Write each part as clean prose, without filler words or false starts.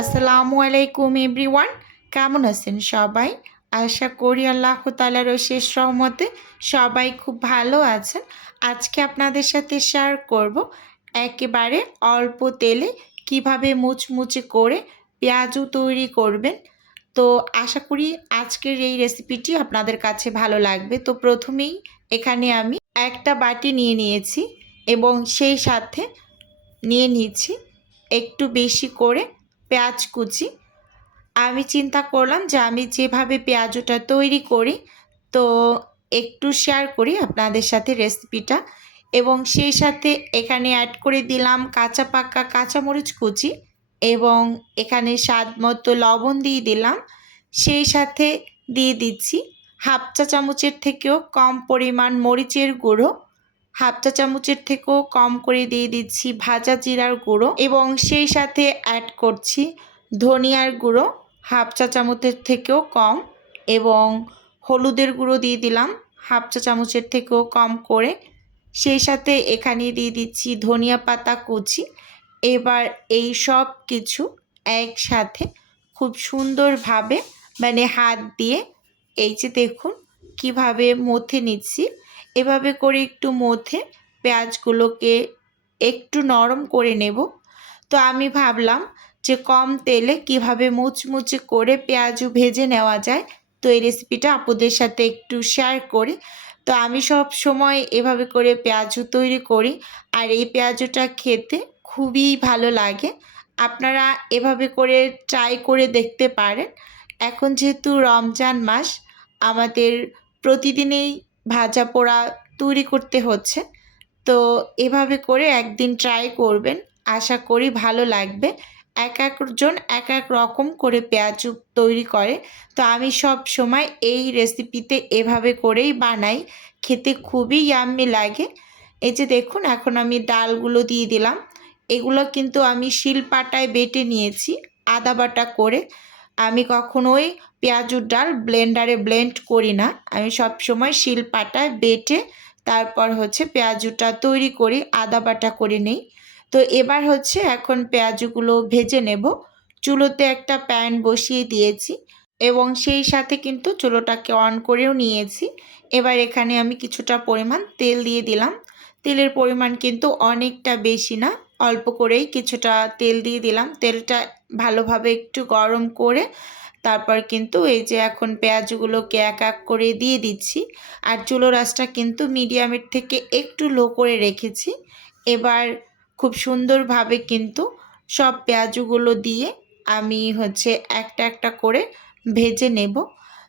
আসসালামু আলাইকুম এভরিওয়ান, কেমন আছেন সবাই? আশা করি আল্লাহ তাআলার অশেষ রহমতে সবাই খুব ভালো আছেন। আজকে আপনাদের সাথে শেয়ার করব একেবারে অল্প তেলে কিভাবে মুচমুচে করে পেঁয়াজু তৈরি করবেন। তো আশা করি আজকের এই রেসিপিটি আপনাদের কাছে ভালো লাগবে। তো প্রথমেই এখানে আমি একটা বাটি নিয়ে নিয়েছি এবং সেই সাথে নিয়ে নিচ্ছি একটু বেশি করে পেঁয়াজ কুচি। আমি চিন্তা করলাম যে আমি যেভাবে পেঁয়াজুটা তৈরি করি তো একটু শেয়ার করি আপনাদের সাথে রেসিপিটা, এবং সেই সাথে এখানে অ্যাড করে দিলাম কাঁচা পাকা কাঁচামরিচ কুচি এবং এখানে স্বাদ মতো লবণ দিয়ে দিলাম। সেই সাথে দিয়ে দিচ্ছি হাফ চা চামচের থেকেও কম পরিমাণ মরিচের গুঁড়ো, হাফ চা চামচের থেকেও কম করে দিয়ে দিচ্ছি ভাজা জিরার গুঁড়ো এবং সেই সাথে অ্যাড করছি ধনিয়ার গুঁড়ো হাফ চা চামচের থেকেও কম, এবং হলুদের গুঁড়ো দিয়ে দিলাম হাফ চা চামচের থেকেও কম করে। সেই সাথে এখানে দিয়ে দিচ্ছি ধনিয়া পাতা কুচি। এবার এই সব কিছু একসাথে খুব সুন্দরভাবে হাত দিয়ে এই যে দেখুন কিভাবে মথে নিচ্ছি। এভাবে করে একটু মথে পেঁয়াজগুলোকে একটু নরম করে নেব। তো আমি ভাবলাম যে কম তেলে কিভাবে মুচমুচে করে পেঁয়াজু ভেজে নেওয়া যায়, তো এই রেসিপিটা আপনাদের সাথে একটু শেয়ার করি। তো আমি সব সময় এভাবে করে পেঁয়াজু তৈরি করি আর এই পেঁয়াজুটা খেতে খুবই ভালো লাগে। আপনারা এভাবে করে ট্রাই করে দেখতে পারেন। এখন যেহেতু রমজান মাস, আমাদের প্রতিদিনই ভাজা পোড়া তৈরি করতে হচ্ছে, তো এভাবে করে একদিন ট্রাই করবেন, আশা করি ভালো লাগবে। এক একজন এক এক রকম করে পেঁয়াজু তৈরি করে, তো আমি সব সময় এই রেসিপিতে এভাবে করেই বানাই, খেতে খুবই ইয়াম্মি লাগে। এই যে দেখুন এখন আমি ডালগুলো দিয়ে দিলাম। এগুলো কিন্তু আমি শিলপাটায় বেটে নিয়েছি আদা বাটা করে। আমি কখনোই পেঁয়াজুর ডাল ব্লেন্ডারে ব্লেন্ড করি না, আমি সব সময় শিলপাটায় বেটে তারপর পেঁয়াজুটা তৈরি করি, আদা বাটা করে নেই। তো এবার এখন পেঁয়াজগুলো ভেজে নেব। চুলোতে একটা প্যান বসিয়ে দিয়েছি এবং সেই সাথে কিন্তু চুলোটাকে অন করেও নিয়েছি। এবার এখানে আমি কিছুটা পরিমাণ তেল দিয়ে দিলাম। তেলের পরিমাণ কিন্তু অনেকটা বেশি না, অল্প করেই কিছুটা তেল দিয়ে দিলাম। তেলটা ভালোভাবে একটু গরম করে তারপর কিন্তু এই যে এখন পেঁয়াজগুলোকে এক এক করে দিয়ে দিচ্ছি। আর চুলোর আঁচটা কিন্তু মিডিয়ামের থেকে একটু লো করে রেখেছি। এবার খুব সুন্দরভাবে কিন্তু সব পেঁয়াজগুলো দিয়ে আমি একটা একটা করে ভেজে নেব।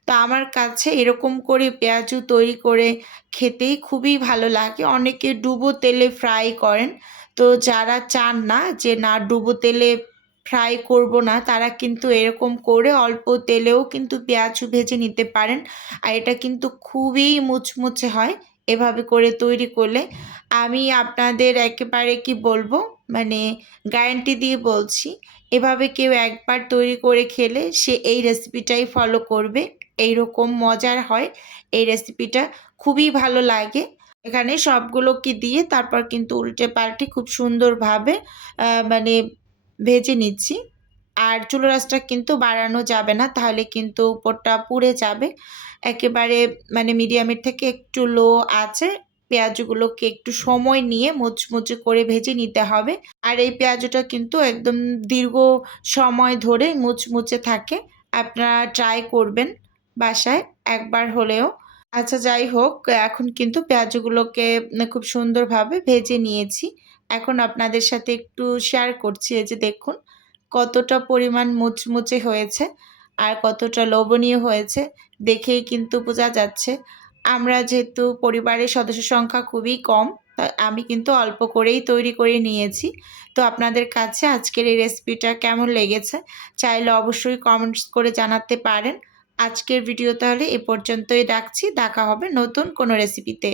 তো আমার কাছে এরকম করে পেঁয়াজু তৈরি করে খেতেই খুবই ভালো লাগে। অনেকে ডুবো তেলে ফ্রাই করেন, তো যারা চান না যে না ডুবো তেলে ফ্রাই করব না, তারা কিন্তু এরকম করে অল্প তেলেও কিন্তু পেঁয়াজু ভেজে নিতে পারেন। আর এটা কিন্তু খুবই মুচমুচে হয় এভাবে করে তৈরি করলে। আমি আপনাদের একেবারে কি বলবো, গ্যারান্টি দিয়ে বলছি, এভাবে কেউ একবার তৈরি করে খেলে সে এই রেসিপিটাই ফলো করবে। এইরকম মজার হয় এই রেসিপিটা, খুবই ভালো লাগে। এখানে সবগুলোকে দিয়ে তারপর কিন্তু উল্টে পাল্টে খুব সুন্দরভাবে ভেজে নিচ্ছি। আর চুলোর আঁচটা কিন্তু বাড়ানো যাবে না, তাহলে কিন্তু উপরটা পুড়ে যাবে। একেবারে মিডিয়ামের থেকে একটু লো আছে পেঁয়াজগুলোকে একটু সময় নিয়ে মুচমুচে করে ভেজে নিতে হবে। আর এই পেঁয়াজটা কিন্তু একদম দীর্ঘ সময় ধরে মুচমুচে থাকে। আপনারা ট্রাই করবেন বাসায় একবার হলেও। আচ্ছা যাই হোক, এখন কিন্তু পেঁয়াজগুলোকে খুব সুন্দরভাবে ভেজে নিয়েছি। এখন আপনাদের সাথে একটু শেয়ার করছি। এই যে দেখুন কতটা পরিমাণ মুচমুচে হয়েছে আর কতটা লোভনীয় হয়েছে, দেখেই কিন্তু বোঝা যাচ্ছে। আমরা যেহেতু পরিবারের সদস্য সংখ্যা খুবই কম, তাই আমি কিন্তু অল্প করেই তৈরি করে নিয়েছি। তো আপনাদের কাছে আজকের এই রেসিপিটা কেমন লেগেছে চাইলে অবশ্যই কমেন্টস করে জানাতে পারেন। আজকের ভিডিও তাহলে এ পর্যন্তই রাখছি, দেখা হবে নতুন কোনো রেসিপিতে।